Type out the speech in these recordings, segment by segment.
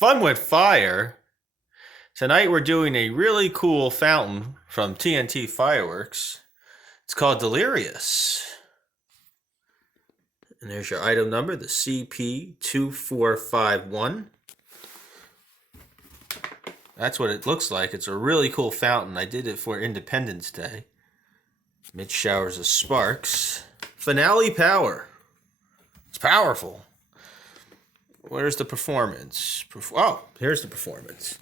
Fun with fire. Tonight we're doing a really cool fountain from TNT Fireworks. It's called Delirious. And there's your item number, the CP2451. That's what it looks like. It's a really cool fountain. I did it for Independence Day. Mid showers of sparks. Finale power. It's powerful. Where's the performance? Oh, here's the performance.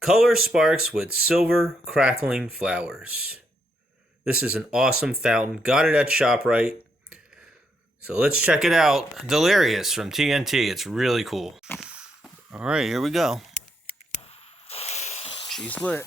Color sparks with silver crackling flowers. This is an awesome fountain. Got it at ShopRite. So let's check it out. Delirious from TNT. It's really cool. All right, here we go. She's lit.